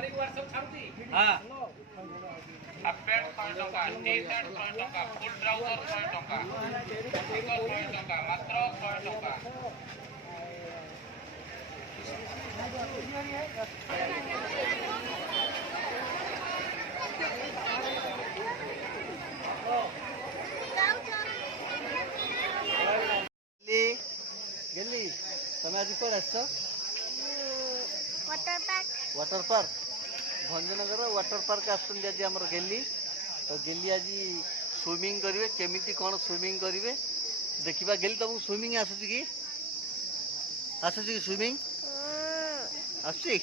हाँ half pant 100 टका, T shirt 100 टका, फुल ट्राउजर 100 टका, स्टिकर 100 टका, मात्र 100 टका। गेली तुम आज कौन आस water park Bhanjanagar water park आज आम गेली तो गेली आज स्विमिंग करेंगे केमी कौन स्विमिंग करेंगे देखा गेली तुमको स्विमिंग आसूँ कि स्विमिंग आसूँ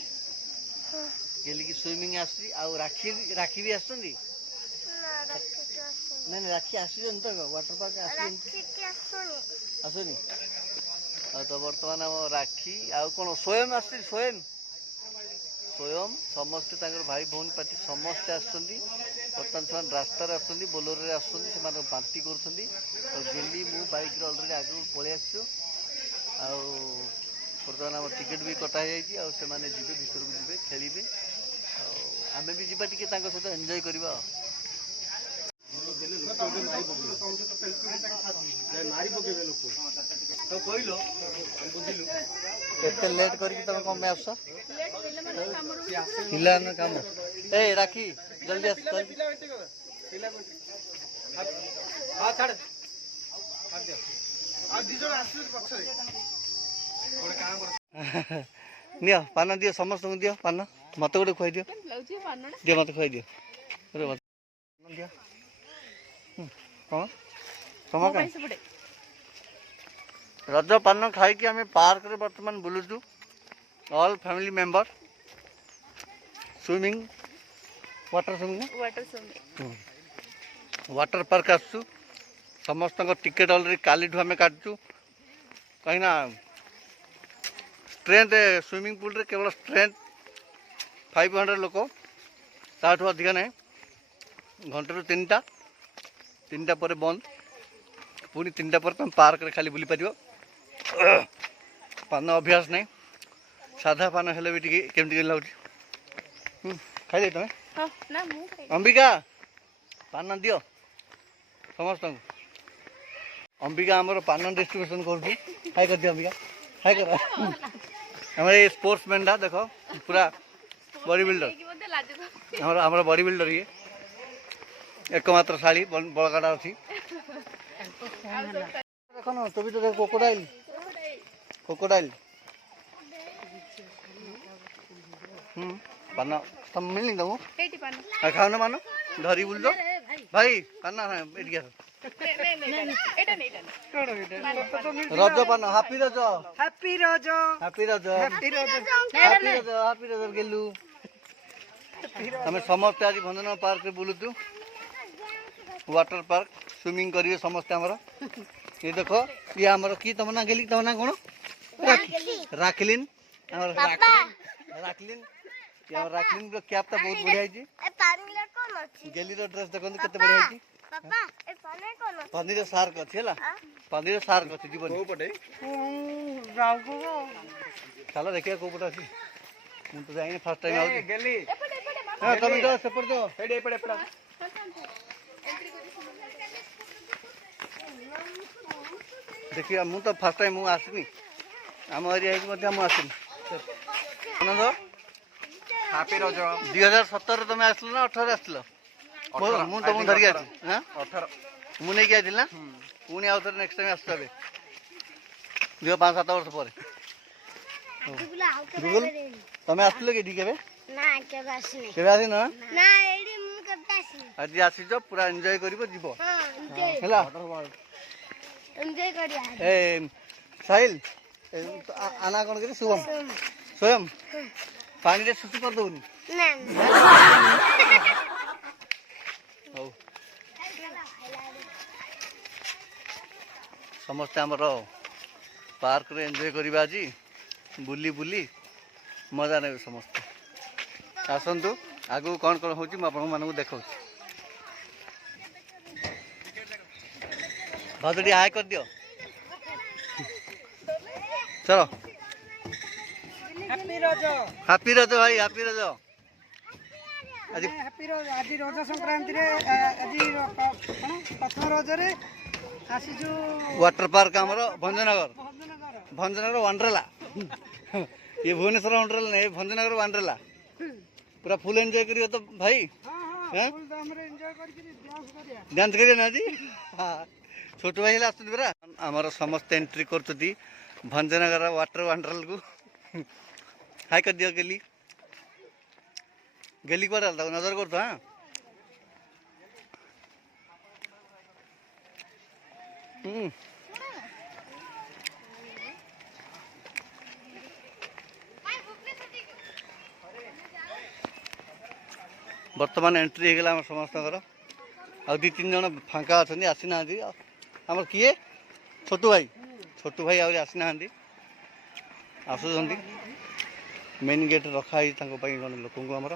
गेली की स्विमिंग आसूँ आ राखी राखी भी आस नहीं राखी आसुन तो वाटर पार्क आसुनी तो बर्तमान आम राखी आउ कौन स्वयं आस स्वयं स्वयं समस्ते भाई भौणी पार्टी समस्ते आसमान से रास्तार आस बोलोर बांती कर गेली मु बैक अलरेडी आगे पलि बर्तमान आम टिकेट भी कटा जी से भीतर को जी खेलें आम भी जी सहित एंजॉय करवा एते लेट करके तुम कौन में आस काम ए राखी जल्दी आस नियो पान दियो समस्त को दियो पान मत गोटे खुआई दियो दियो मत खुआई दियो दियो कौन तुम रज पान खाई आम पार्क रे बर्तमान बुलुचु all family member swimming water swimming water park आसु समस्त टिकेट अलरेडी काली आम काटु कहीं स्ट्रेंथ स्विमिंग पूल रे केवल स्ट्रेंथ 500 लोक ताठू अधिका ना घंटे रू 3टा पर बंद पुणी 3टा पर तुम पार्क रे खाली बुली पार पान अभ्यास नहीं साधा पान हेले भी केमती लगुच खाई तुम्हें अंबिका पान दियो समस्त अंबिका आमर पान डिस्ट्रीब्यूशन कर हाई कर दियो अंबिका हाई कर हमारे स्पोर्ट्स मैन देखो पूरा बॉडी बिल्डर हमारा बॉडी बिल्डर ये एकमात्र शाड़ी बड़काटा अच्छी देख न तो भी तो कोकोडाइल कोकोडाइल पान तुम मिलनी तुमको खाओ ना मानो धरी बुल दो भाई पान रज पान हापी रज हापी रज हापी रज हापी रज हापी रज हापी रज गेलु आम समस्त आज भंजन पार्क बुलुचु वाटर पार्क स्विमिंग करिए समस्ते आमर ये देखो ये आमर की तुम ना गेली तुम ना कौन राखलिन राखलिन राखलिन कैप तो बहुत बढ़िया गेली ड्रेस देखो केते बढ़िया पनीर सार्क अच्छी है पनीर सार्क अच्छी जीवन चलो देखिए कौ पटे अच्छी मुझे तो जाइए फर्स्ट टाइम तुम जाओ सेपट जाओ देखिए मुझे तो फर्स्ट टाइम मुझे आसनी आम एरिया आसनी हापी रज 2017 तुम आसल ना 18 आसल मुझे तुमको धरिक आज 18 मुझे नहीं आई ना पुणी आउ थे नेक्स्ट टाइम आस 5-7 वर्ष पर गुगल तुम आसल कि आज आसीच पूरा एंजॉय कर साहिल आना कौन कर शुभम स्वयं पानी रे सुसु कर दौनी समस्ते आमर पार्क रे एंजॉय करवा आज बुली बुली मजा ने समस्ते आसतु आगु कौन कौन हो मानक देखा भाजी हाई कर दियो चलो हैप्पी रज भाई हैप्पी रज आज हैप्पी रोज आज रज संक्रांति रे आज प्रथम रज रे आसीजु वाटर पार्क आमर भंजनगर भंजनगर भंजनगर वंडरला ये भुवनेश्वर वंडरला नहीं भंजनगर वंडरला पूरा फुल एंजॉय करियो तो भाई हां हैं? फुल हमरे एन्जॉय करके डांस करिया डांस करियो ना जी हाँ छोट भाई हेला आसुदी परा आमर समस्त एंट्री करछती भंजनगर वाटर वंडरल को हाय कर दियो गेली गेली को डालता नजर करतो हां बर्तमान एंट्री होगा आम समस्त आ दी तीन जन फांका अच्छा आसीना आम किए छोटू भाई आहरी आसीना आसुँच मेन गेट रखाई जन लोक आमर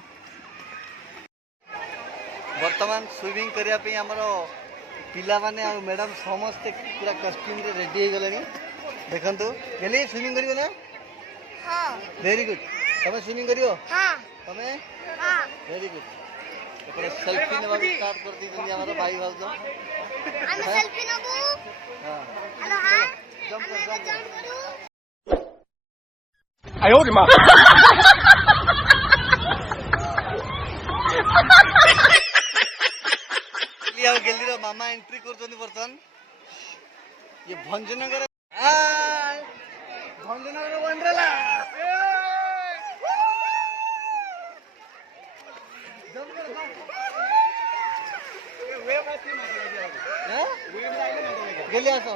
बर्तमान स्विमिंग करने आमर पिला माने आ मैडम समस्ते पूरा कस्ट्यूम रेडी हो गले देखु गेली स्विमिंग कर वेरी गुड तमें स्विमिंग कर तमें वेरी गुड सेल्फी ने स्टार्ट कर दी भाई भाउज सेल्फी नबू हाँ हेलो हां जंप कर जंप करू गेली मामा एंट्री कर बर्तमान ये भंजनगर भंजनगर वंडरला गेली असो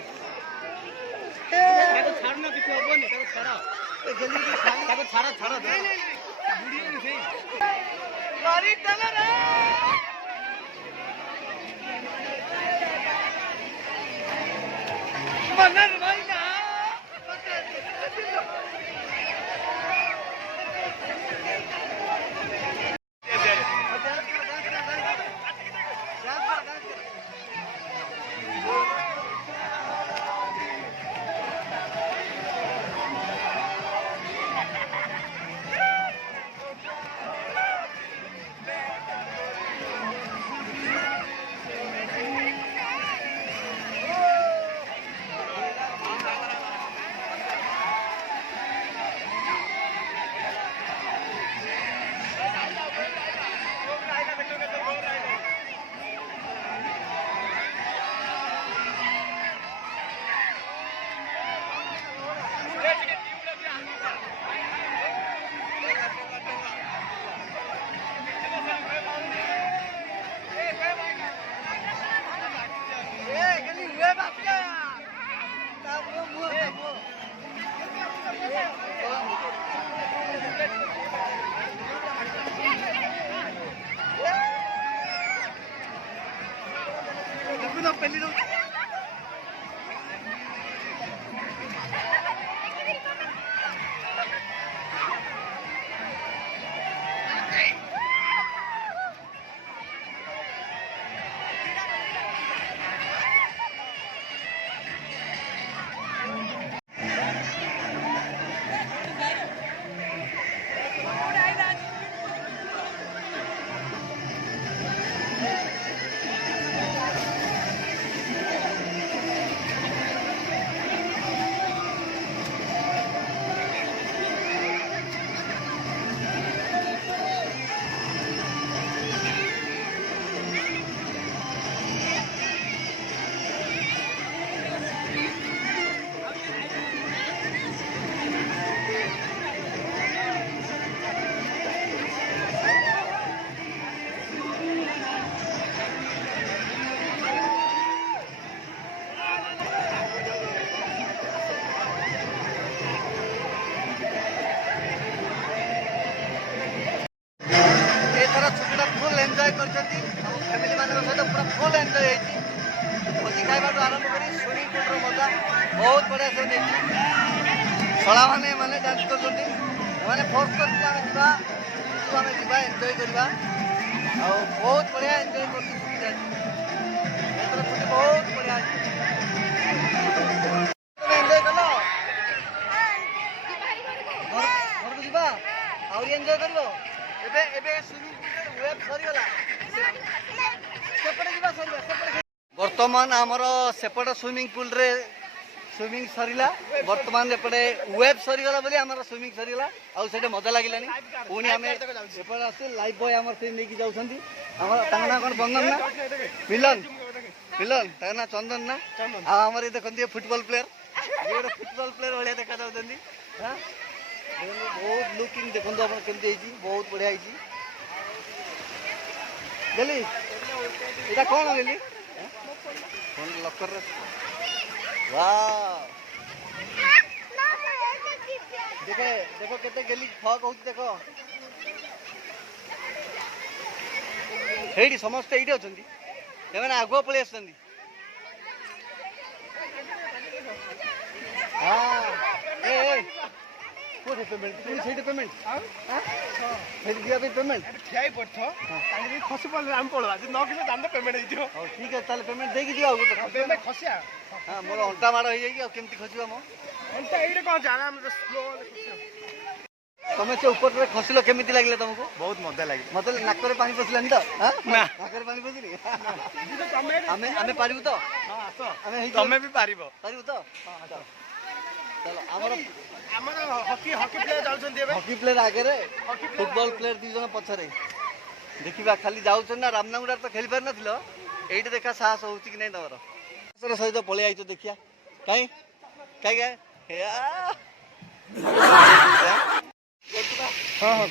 పెళ్లి फैमिली मान सहित पूरा फुल एंजॉय भोजी खाइबा आरंभ कर स्विमिंग पुल मजा बहुत बढ़िया से देखी छड़ा मैंने मैंने डांस कर फोर्स कर एंजॉय करवा बहुत बढ़िया एंजॉय कर बहुत बढ़िया एंजॉय कल घर को जा एंजॉय कर ଏବେ ଏବେ ସୁଇମିଂ ପୁଲରେ ୱେବ୍ ସରିଗଲା ସେପଟେ ଯିବା ସରିଲା ସେପଟେ ବର୍ତ୍ତମାନ ଆମର ସେପଟ ସୁଇମିଂ ପୁଲରେ ସୁଇମିଂ ସରିଲା ବର୍ତ୍ତମାନ ଏପଟେ ୱେବ୍ ସରିଗଲା ବୋଲି ଆମର ସୁଇମିଂ ସରିଗଲା ଆଉ ସେଇଟା ମଜା ଲାଗିଲାନି ପୁଣି ଆମେ ଏପଟେ ଆସୁ ଲାଇଫ୍ ବୟ ଆମର ସେ ନେଇକି ଯାଉଛନ୍ତି ଆମର ତାଙ୍କ ନାଁ କ'ଣ ବନ୍ଦନ ନା ମିଲନ ମିଲନ ତାଙ୍କ ନାଁ ଚନ୍ଦନ ନା ଆଉ ଆମର ଏ ଦେଖନ୍ତି ଫୁଟବଲ ପ୍ଲେୟର ଗୋଟେ ଫୁଟବଲ ପ୍ଲେୟର ଭଳିଆ ଦେଖାଯାଉଛନ୍ତି ହଁ ବହୁତ ଲୁକିଂ ଦେଖନ୍ତୁ ଆପଣ କେମିତି ହେଇଛି ବହୁତ ବଢ଼ିଆ ହେଇଛି ଗେଲି ଏଇଟା କ'ଣ ଗେଲି ଫୋନ୍ ଲକରରେ ଦେଖ ଦେଖ କେତେ ଗେଲି ଫକ୍ ହଉଛି ଦେଖ ଏଇଠି ସମସ୍ତେ ଏଇଠି ଅଛନ୍ତି ସେମାନେ ଆଗୁଆ ପଳେଇ ଆସୁଛନ୍ତି କୋଉଠି ପେମେଣ୍ଟ ସେଇଠି ପେମେଣ୍ଟ ସେଇଠି ଯିବା ପାଇଁ ପେମେଣ୍ଟ ଠିଆ ହେଇ ପଡ଼ିଥ ତାଙ୍କେ ଖସି ପଡ଼ିଲେ ଆମେ ପଳେଇବା ଯଦି ନ କିଲେ ଦାଣ୍ଡ ପେମେଣ୍ଟ ହେଇଯିବ ହଉ ଠିକ୍ ଅଛି ତାହେଲେ ପେମେଣ୍ଟ ଦେଇକି ଯିବା ଆଉ ଗୋଟେ ପେମେଣ୍ଟ ଖସିଆ ହଁ ମୋର ଅଣ୍ଟା ମାଡ଼ ହେଇଯାଇଛି ଆଉ କେମିତି ଖସିବ ମୋ ଏଇଟା ଏଇଟା କ'ଣ ଜାଣା ଆମେ ସ୍ଲୋ ତମେ ସେ ଉପରରେ ଖସିଲ କେମିତି ଲାଗିଲା ତମକୁ ବହୁତ ମଜା ଲାଗେ ମତେ ନାକରେ ପାଣି ପଶିଲାନି ତ ନା ନାକରେ ପାଣି ପଶିନି ତମେ ଆମେ ଆମେ ପାରିବୁ ତ ଆସ ଆମେ ତମେ ବି ପାରିବ ପାରିବୁ ତ ଚାଲ ଆମର ଆମର ହକି ହକି ପ୍ଲେୟର ଯାଉଛନ୍ତି ଏବେ ହକି ପ୍ଲେୟର ଆଗରେ ଫୁଟବଲ ପ୍ଲେୟର 2 ଜଣ ପଛରେ ଦେଖିବା ଖାଲି ଯାଉଛନ୍ତି ନା ରାମନାଗୁଡ଼ାରେ ତ ଖେଳି ପାରିନଥିଲ ଏଇଠି ଦେଖା ସାହସ ହଉଛି କି ନାଇଁ ତମର ସହିତ ପଳେଇ ଆଇଛ ଦେଖିଆ କାଇଁ କାଇଁ ହଁ ହଁ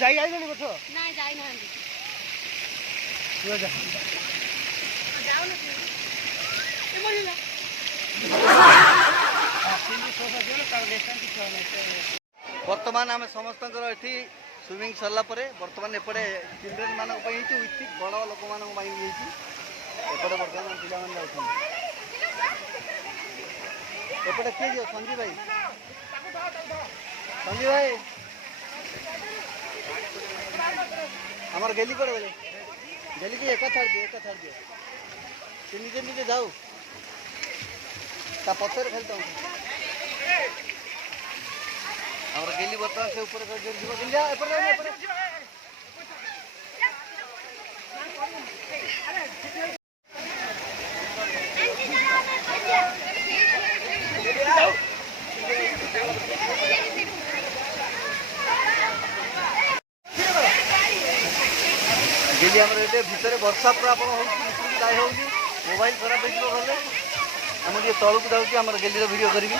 ଯାଇ ଆଇଲେଣି ପଛ ନାଇଁ ଯାଇନାହାନ୍ତି ବର୍ତ୍ତମାନ ଆମେ ସମସ୍ତଙ୍କର ଏଠି ସୁଇମିଂ ସରିଲା ପରେ ବର୍ତ୍ତମାନ ଏପଟେ ଚିଲଡ୍ରେନ୍ ମାନଙ୍କ ପାଇଁ ହେଇଛି ୱିଥ୍ ବଡ଼ ଲୋକମାନଙ୍କ ପାଇଁ ହେଇଛି ଏପଟେ ବର୍ତ୍ତମାନ ପିଲାମାନେ ଯାଉଛନ୍ତି ଏପଟେ କିଏ ଯିବ ସଞ୍ଜୀବ ଭାଇ ସଞ୍ଜୀବ ଭାଇ আমার গেলি করে বলে গেলি কি একা ছাড় দিয়ে সে নিজে নিজে যাও তা পথরে খেলতে হবে আমার গেলি বর্তমান সে উপরে করে দিব গেলি যা এপরে এপরে গেলি আমার এতে ভিতরে বর্ষা পুরা আপনার হচ্ছে ভিতরକୁ যাই হচ্ছে মোবাইল খরাপ হয়ে গেলে আমি ଟିକେ তলକୁ যাচ্ছি আমার গেলির ভিডিও করবি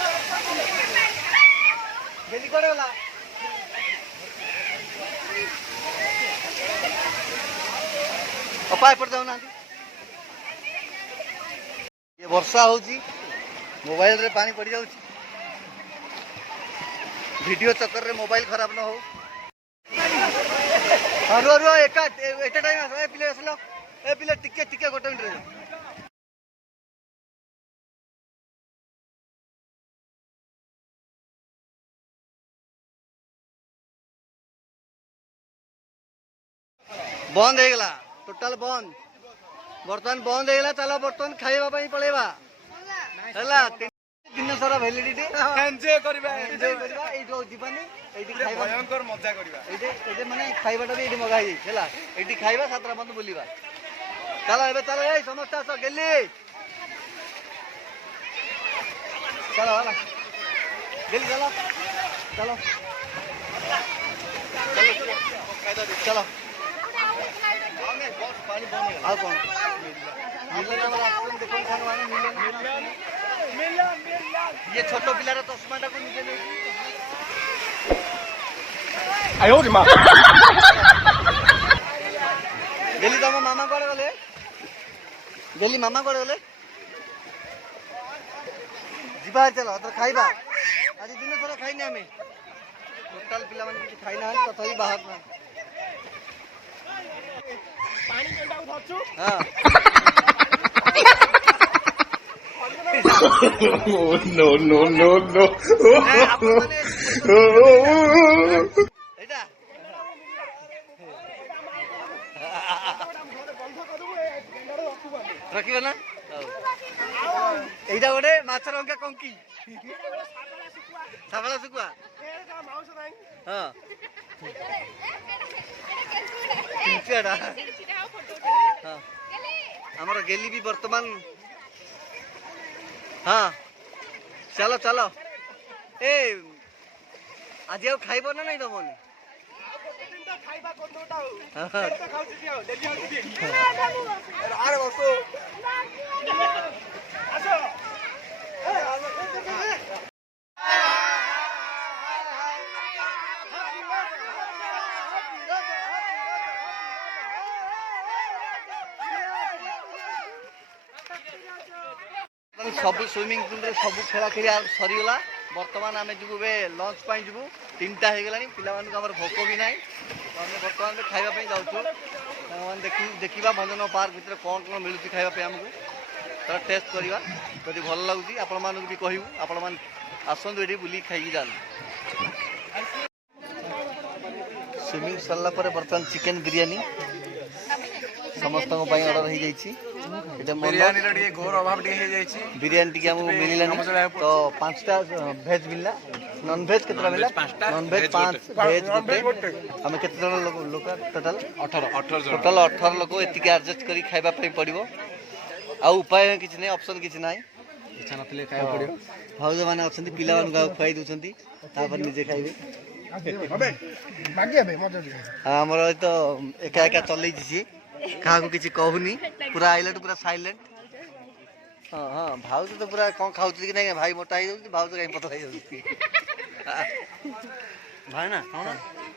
গেলি করে গলা অপা এপଟେ যাଉନାହାନ୍ତି ये ବର୍ଷା ହଉଛି ମୋବାଇଲରେ ପାଣି ପଡ଼ି ଯାଉଛି ଭିଡ଼ିଓ ଚକ୍କରରେ ମୋବାଇଲ ଖରାପ ନ ହଉ रुआ रुआ एका एटा टाइम आस ए पिले आसलो ए पिले टिके टिके गोटे मिनिट रे बंद हेगला टोटल बंद बर्तमान बंद हेगला चलो बर्तमान खाइबा पई पळेबा हला दिन सारा वैलिडिटी एन्जॉय करबा एई जो जीवानी एइटी खाइबा भयंकर मजा करबा एइटे माने खाइबाटा भी एइटी मगा ही हैला एइटी खाइबा सातरा बंद बुलिबा चलो एबे चलो ए समस्त आस गेली चलो हला गेली चलो चलो चलो पानी बंद आ कौन मिलन वाला आपन देखो खान वाला मिलन ये छोटो पिलार चश्माटा को निजे ले आयो रे मां गेली तम मामा कोड़े गले गेली मामा कोड़े गले जीवा चलो तो खाइबा आज दिन सारा खाइने हमें टोटल पिला मन किछ खाइ ना तथई बाहर ना पानी केंडा उठछु हां no no no no এটা ରଖିବେ ନା ଏଇଟା ଗୋଟେ ମାଛ ରଙ୍କା କଙ୍କି ଶାବଳା ଶୁଖୁଆ ହଁ ଚିଞ୍ଚୁଆଟା ହଁ ଆମର ଗେଲି ବି ବର୍ତ୍ତମାନ ହଁ ଚାଲ ଚାଲ ଏ ଆଜି ଆଉ ଖାଇବ ନା ନାଇଁ ତମମାନେ ସବୁ ସୁଇମିଂ ପୁଲରେ ସବୁ ଖେଳା ଖେଳି ସରିଗଲା ବର୍ତ୍ତମାନ ଆମେ ଯିବୁ ଏବେ ଲଞ୍ଚ ପାଇଁ ଯିବୁ 3ଟା ହେଇଗଲାଣି ପିଲାମାନଙ୍କୁ ଆମର ଭୋକ ବି ନାହିଁ ଆମେ ବର୍ତ୍ତମାନ ଖାଇବା ପାଇଁ ଯାଉଛୁ ଦେଖିବା ଭଞ୍ଜନ ପାର୍କ ଭିତରେ କ'ଣ କ'ଣ ମିଳୁଛି ଖାଇବା ପାଇଁ ଆମକୁ ତାର ଟେଷ୍ଟ କରିବା ଯଦି ଭଲ ଲାଗୁଛି ଆପଣମାନଙ୍କୁ ବି କହିବୁ ଆପଣମାନେ ଆସନ୍ତୁ ଏଠି ବୁଲିକି ଖାଇକି ଯାଆନ୍ତୁ ସୁଇମିଂ ସରିଲା ପରେ ବର୍ତ୍ତମାନ ଚିକେନ ବିରିୟାନୀ ସମସ୍ତଙ୍କ ପାଇଁ ଅର୍ଡର ହେଇଯାଇଛି ବିରିୟାନୀର ଟିକେ ଘୋର ଅଭାବ ଟିକେ ହେଇଯାଇଛି ବିରିୟାନୀ ଟିକେ ଆମକୁ ମିଳିଲାନି ତ 5ଟା ଭେଜ୍ ମିଳିଲା ନନ୍ ଭେଜ୍ କେତେଟା ମିଳିଲା ନନ୍ ଭେଜ୍ 5 ଭେଜ୍ ଗୋଟେ ଆମେ କେତେ ଜଣ ଲୋକ ଟୋଟାଲ 18 ଲୋକ ଏତିକି ଆଡଜଷ୍ଟ କରି ଖାଇବା ପାଇଁ ପଡ଼ିବ ଆଉ ଉପାୟ କିଛି ନାହିଁ ଅପସନ୍ କିଛି ନାହିଁ ଇଚ୍ଛା ନଥିଲେ ଖାଇବାକୁ ପଡ଼ିବ ଭାଉଜମାନେ ଅଛନ୍ତି ପିଲାମାନଙ୍କୁ ଆଉ ଖୁଆଇ ଦେଉଛନ୍ତି ତାପରେ ନିଜେ ଖାଇବେ ଆମର ତ ଏକା ଏକା ଚଲେଇଛି ସିଏ କାହାକୁ କିଛି କହୁନି ପୁରା ଆଇଲାଠୁ ପୁରା ସାଇଲେଣ୍ଟ ହଁ ହଁ ଭାଉଜ ତ ପୁରା କ'ଣ ଖାଉଛି କି ନାଇଁ ଭାଇ ମୋଟା ହେଇଯାଉଛି ଭାଉଜ କାହିଁ ପତଳା ହେଇଯାଉଛି ଭାଇ ନା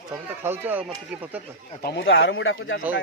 ତମେ ତ ଖାଉଛ ଆଉ ମତେ କିଏ ପଚାରୁଛ ତମକୁ ତ ଆରମ୍ଭ ଡାକୁଛି ହଉ